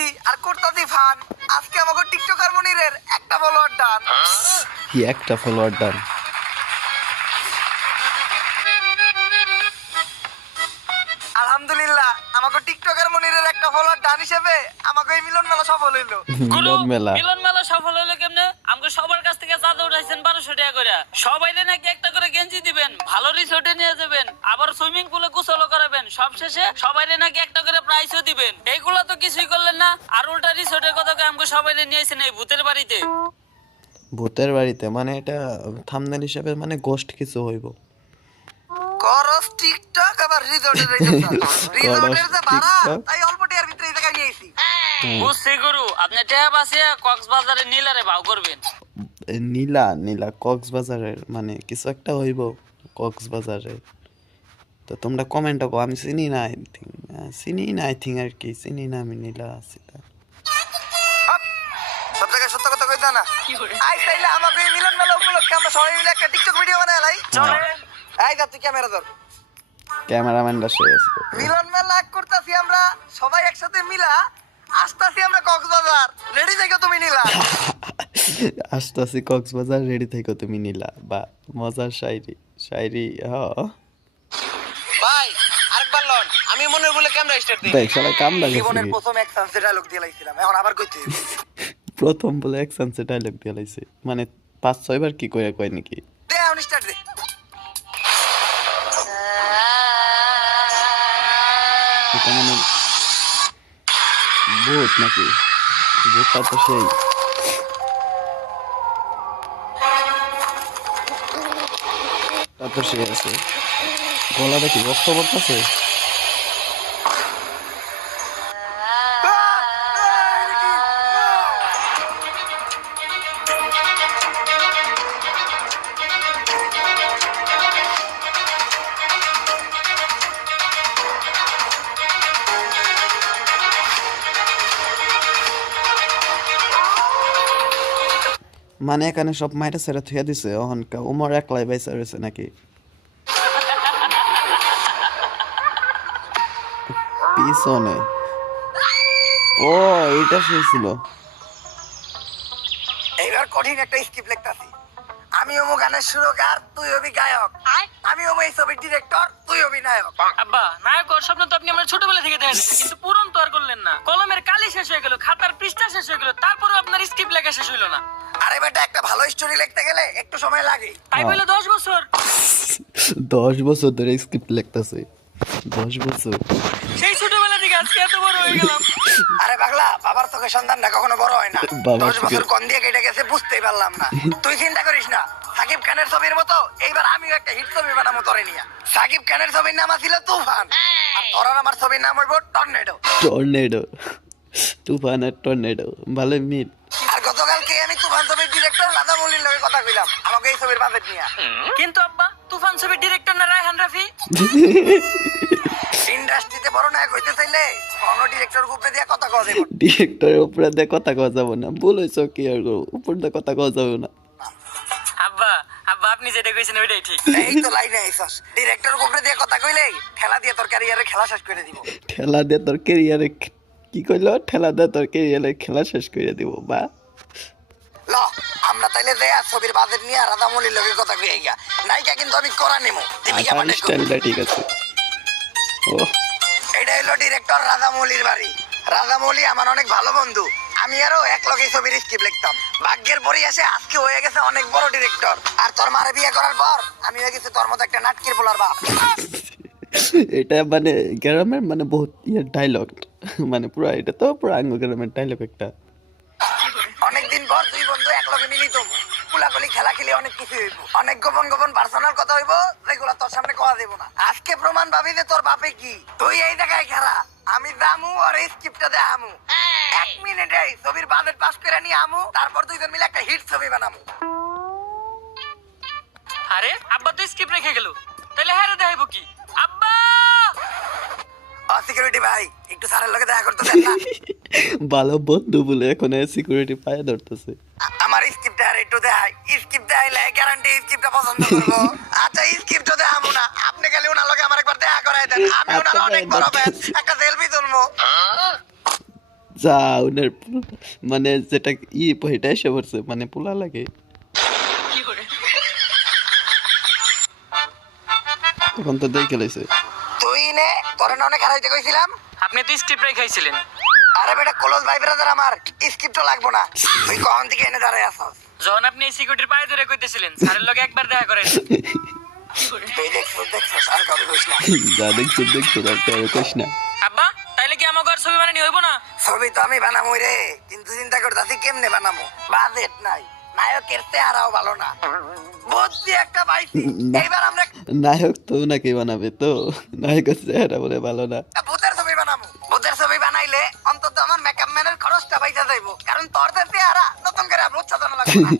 করতাছি আর করতাছি ফান। আজকে আমাকে টিকটকার মনিরের একটা ফলোয়ার ডান। কি একটা ফলোয়ার ডান? আলহামদুলিল্লাহ আমাকে টিকটকার মনিরের একটা ফলোয়ার ডান হিসেবে আমাকে এই মিলন মেলা সফল হইলো। মিলন মেলা মিলন মেলা সফল হলো কেমনে? আমাকে সবার কাছ থেকে চাঁদা উঠাইছেন 1200 টাকা করে। সবাইরে নাকি একটা করে গেঞ্জি দিবেন, ভালো রিসোর্টে নিয়ে যাবেন, আবার সুইমিং পুলে গোসলও করাবেন, সবশেষে সবাইরে নাকি একটা করে প্রাইজও দিবেন। এইগুলা তো কিছুই করলেন না, আর উল্টা রিসোর্টের কথা কয়ে আমাকে সবাইরে নিয়েছেন এই ভূতের বাড়িতে। ভূতের বাড়িতে মানে এটা থাম্বনেল হিসেবে মানে গোস্ট কিছু হইব। করস টিকটক আবার রিসোর্টের রিসোর্টের যে ভাড়া তাই অল্প টাকার ভিতরে এই জায়গায় নিয়েছি। বুঝছি গুরু, আপনি টেহা বাসিয়া কক্সবাজারে নীলারে ভাও করবেন। নীলা নীলা কক্সবাজারের মানে কিছু একটা হইব কক্সবাজারে। তো তোমরা কমেন্ট করো, আমি চিনি না আই থিঙ্ক আর কি চিনি না আমি নীলা আছি তা। হাপ, সব জায়গায় সত্য কথা কইতা না। আই তাইলে আমাকে এই মিলন মেলা উপলক্ষে আমরা সবাই মিলে একটা টিকটক ভিডিও বানাই লাই। আই যা তুই ক্যামেরা ধর। ক্যামেরাম্যানটা শেষ। মিলন মেলা করতাছি আমরা সবাই একসাথে মিলা, আসতাছি আমরা কক্সবাজার। রেডি থেকো তুমি নীলা। আসতেছি কক্সবাজার, রেডি থেকো তুমি নীলা। বা মজার শায়রি শায়রি ভাই আরেকবার লন, আমি মনের বলে ক্যামেরা স্টার্ট দিই। দেখ সবাই কাম লাগে জীবনের প্রথম এক সানসে ডায়লগ দিয়ে লাইছিলাম, এখন আবার কইতে হইব। প্রথম বলে এক সানসে ডায়লগ দিয়ে লাইছে মানে 5-6 বার কি কইরা কয় নাকি। দে এখন স্টার্ট দে। এটা মানে ভূত নাকি? ভূতটা তো সেই তা তো সে আছে। গলা দেখি রক্ত পড়তেছে। মানে এখানে সব মাইটা সেরা থুয়া দিছে, অহনকা উমর একলাই বাইসা রয়েছে নাকি? পিছনে ও এইটা শুয়েছিল। এইবার কঠিন একটা স্ক্রিপ্ট লিখতাছি। আমি ওমো গানের সুরকার, তুই হবি গায়ক। আমি ওমো এই ছবির ডিরেক্টর, তুই হবি নায়ক। আব্বা, নায়ক হওয়ার স্বপ্ন তো আপনি আমার ছোটবেলা থেকে দেখেছেন, কিন্তু পূরণ তো আর করলেন না। কলমের কালি শেষ হয়ে গেল, খাতার পৃষ্ঠা শেষ হয়ে গেল, তারপরেও আপনার স্ক্রিপ্ট লেখা শেষ হইলো না। আরে বেটা একটা ভালো স্টোরি লিখতে গেলে একটু সময় লাগে। তাই বলে 10 বছর? 10 বছর ধরে স্ক্রিপ্ট লিখতেছে। 10 বছর সেই ছোটবেলা থেকে আজকে এত বড় হয়ে গেলাম। আরে পাগলা, বাবার চোখে সন্তানটা কখনো বড় হয় না। বাবার 10 বছর কোন দিয়ে কেটে গেছে বুঝতেই পারলাম না। তুই চিন্তা করিস না, সাকিব খানের ছবির মতো এইবার আমিও একটা হিট ছবি বানাবো তোরে নিয়া। সাকিব খানের ছবির নাম ছিল তুফান, আর তোর আর আমার ছবির নাম হইব টর্নেডো। টর্নেডো, তুফান আর টর্নেডো ভালো মিল। আর গতকালকে আমি তুফান ছবির ডিরেক্টর রাধা মল্লির লগে কথা কইলাম আমাকে এই ছবির বাজেট নিয়া। কিন্তু আব্বা, তুফান ছবির ডিরেক্টর না রায়হান রাফি? ইন্ডাস্ট্রিতে বড় নায়ক হইতে চাইলে কোনো ডিরেক্টর উপরে দিয়ে কথা কওয়া যাবে। ডিরেক্টরের উপরে দিয়ে কথা কওয়া যাবো না, বলেছো কি আর উপর দিয়ে কথা কওয়া যাবে না। আব্বা, আব্বা আপনি যেটা কইছেন ওইটাই ঠিক। এই তো লাইনে আইছস, ডিরেক্টর উপরে দিয়ে কথা কইলে ঠেলা দিয়ে তোর ক্যারিয়ারে খেলা শেষ করে দিব। ঠেলা দিয়ে তোর কেরিয়ারে কি কইলো? ঠেলা দিয়ে তোর কেরিয়ারে খেলা শেষ করে দিব। বা ল আমরা তাইলে যাই আর ছবির বাজেট নিয়ে রাধা মল্লির লগে কথা কই আইগা। নায়িকা কিন্তু আমি করা নেমু, তুমি কি আসার আমাদের স্টাইলটা ঠিক আছে। ও এটা হলো ডিরেক্টর রাধা মৌলির বাড়ি। রাধা মৌলি আমার অনেক ভালো বন্ধু, আমি আরো এক লগে ছবির স্ক্রিপ্ট লিখতাম। ভাগ্যের পরিহাসে আজকে হয়ে গেছে অনেক বড় ডিরেক্টর। আর তোর মারে বিয়ে করার পর আমি হয়ে গেছি তোর মতো একটা নাটকের পোলার বাপ। এটা মানে গ্রামের মানে বহুত ইয়ে ডায়লগ, মানে পুরো এটা তো পুরো আঙ্গ গ্রামের ডায়লগ একটা। অনেকদিন পর দুই বন্ধু এক লগে মিলিত হবো। কুলাকুলি খেলা খেলে অনেক কিছু হইব, অনেক গোপন গোপন পার্সোনাল কথা হইব যেগুলো তোর সামনে কওয়া দেব না। আজকে প্রমাণ পাবি যে তোর বাপে কি। তুই এই জায়গায় খেলা, আমি দামু আর এই স্ক্রিপ্টটা দে আমু। 1 মিনিটে ছবির বাজেট পাস করে নিয়ে আমু, তারপর দুইজন মিলে একটা হিট ছবি বানামু। আরে আব্বা তো স্ক্রিপ্ট রেখে গেল, তাহলে হ্যাঁ দেখাইবো কি? আব্বা, সিকিউরিটি ভাই একটু স্যারের লগে দেখা করতে দেন না। ভালো বন্ধু বলে এখন সিকিউরিটি পায়ে ধরতেছে। আমার স্ক্রিপ্টটা আর একটু দেখাই, স্ক্রিপ্ট দেখাইলে গ্যারান্টি স্ক্রিপ্টটা পছন্দ করবো। আচ্ছা স্ক্রিপ্টটা দেখাবো না, আপনি খালি ওনার লগে আমার একবার দেখা করাই দেন, আমি ওনার অনেক বড় ফ্যান, একটা সেলফি তুলবো। যা উনার মানে যেটা এটা এসে পড়ছে মানে পোলা লাগে তখন তো দেখে লাইছে তুই নে তোরে না অনেক হারাইতে কইছিলাম। আপনি তো স্ক্রিপ্ট রেখাইছিলেন। আরে বেটা ক্লোজ ভাই ব্রাদার আমার স্ক্রিপ্ট লাগবো না, তুই কখন থেকে এনে দাঁড়ায় আসস? যখন আপনি এই সিকিউরিটির পায়ে ধরে কইতেছিলেন স্যারের লগে একবার দেখা করেন। তুই দেখছস আর কাউকে কইস না। যা দেখছো আর কেউ কইস না আব্বা তাইলে কি আমাকে আর ছবি বানানি হইব না? ছবি তো আমি বানামো রে, কিন্তু চিন্তা করতেছি কেমনে বানামো, বাজেট নাই, নায়কের চেহারাও ভালো না, বুদ্ধি একটা পাইছি। এইবার আমরা নায়ক তো নাকি বানাবে তো নায়কের চেহারা বলে ভালো না ভূতের ছবি বানাবো। ভূতের ছবি বানাইলে অন্তত আমার মেকআপ ম্যানের খরচটা পাইতে যাইবো, কারণ তোর যে চেহারা নতুন করে আপলোড সাজানো লাগবে না।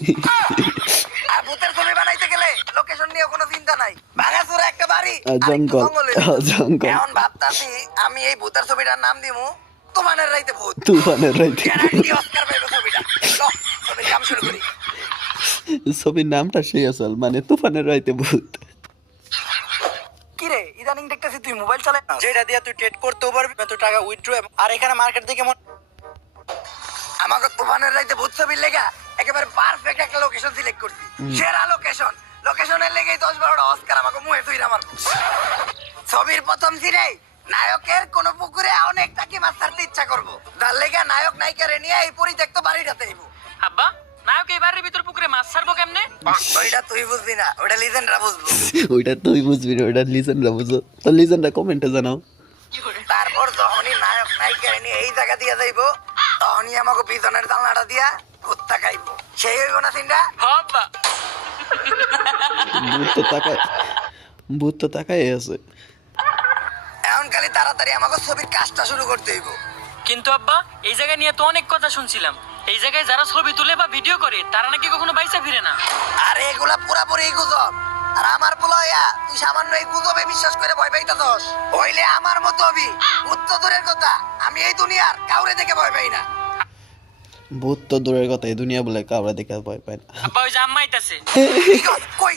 আর ভূতের ছবি বানাইতে গেলে লোকেশন নিয়ে কোনো চিন্তা নাই, ভাঙাচোরা একটা বাড়ি আর একটু জঙ্গল জঙ্গলে। জঙ্গল এখন ভাবতাছি আমি এই ভূতের ছবিটার নাম দিমু তুফানের রাইতে ভূত। তুফানের রাইতে গ্যারান্টি অস্কার পাইবো ছবিটা। ল, ছবির কাম শুরু করি। ছবির নামটা সেই আসল মানে তুফানের রাইতে ভূত কিরে ইদানিং দেখতেছি তুই মোবাইল চালাই না, যেটা দিয়ে তুই ট্রেড করতেও পারবি, তুই টাকা উইথড্র, আর এখানে মার্কেট থেকে আমাকে তুফানের রাইতে ভূত ছবির লেগা একেবারে পারফেক্ট একটা লোকেশন সিলেক্ট করছি, সেরা লোকেশন। লোকেশনের লেগেই 10-12টা অস্কার আমাকে মুহে তুই আমার ছবির প্রথম সিনে নায়কের কোন পুকুরে অনেক টাকি মাছ ছাড়তে ইচ্ছা করবো, তার লেগা নায়ক নায়িকারে নিয়ে এই পরিত্যক্ত বাড়িটাতে আইবো। আব্বা নায়ক এই বাড়ির ভিতর পুকুরে মাছ ছাড়বো কেমনে? ওইটা তুই বুঝবি না, ওইটা লিজেন্ডরা বুঝবো। ওইটা তুই বুঝবি না ওইটা লিজেন্ডরা বুঝো তো লিজেন্ডরা কমেন্টে জানাও তারপর যখনই নায়ক নায়িকারে নিয়ে এই জায়গা দিয়ে যাইবো, তখনই আমাকে পিছনের জানলাটা দিয়া কুত্তা খাইবো, সেই হইব না সিনটা। হব্বা ভূত তো তাকাই আছে এখন খালি তাড়াতাড়ি আমাকে ছবির কাজটা শুরু করতে হইব। কিন্তু আব্বা এই জায়গায় নিয়ে তো অনেক কথা শুনছিলাম, এই জায়গায় যারা ছবি তুলে বা ভিডিও করে তারা নাকি কখনো বাইসা ফিরে না। আর এগুলা পুরাপুরি গুজব, আর আমার বলা হইয়া তুই সামান্য এই গুজবে বিশ্বাস করে ভয় পাইতাছস, হইলে আমার মতো হবি। ভূত তো দূরের কথা, আমি এই দুনিয়ার কাউরে দেখে ভয় পাই না। ভূত তো দূরের কথা এই দুনিয়া বলে কাউরা দেখে ভয় পায় না আব্বা ওই যে আম্মা আইতাছে। কি কস? কই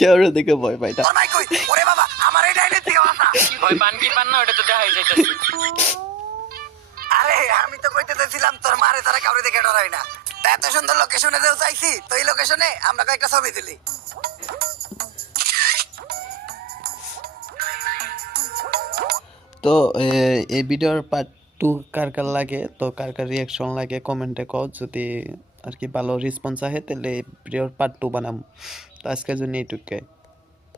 কাউরা দেখে ভয় পায় না তোর মাই কই? ওরে বাবা, আমার এই ডাইনের থেকে বাঁচা। ভয় পান কি পান না ওটা তো দেখাই যাইতাছে। আরে আমি তো কইতে চাইছিলাম তোর মারে তারা কাউরে দেখে ডরাই না। তা এত সুন্দর লোকেশনে যেও চাইছি, তো এই লোকেশনে আমরা কয়েকটা ছবি তুলি। তো এই ভিডিওর পার্ট 2 কার কার লাগে তো কার কার রিয়াকশন লাগে কমেন্টে কও, যদি আর কি ভালো রেসপন্স আহে তাহলে ভিডিওর পার্ট 2 বানাবো। তো আজকের জন্য এইটুকুই।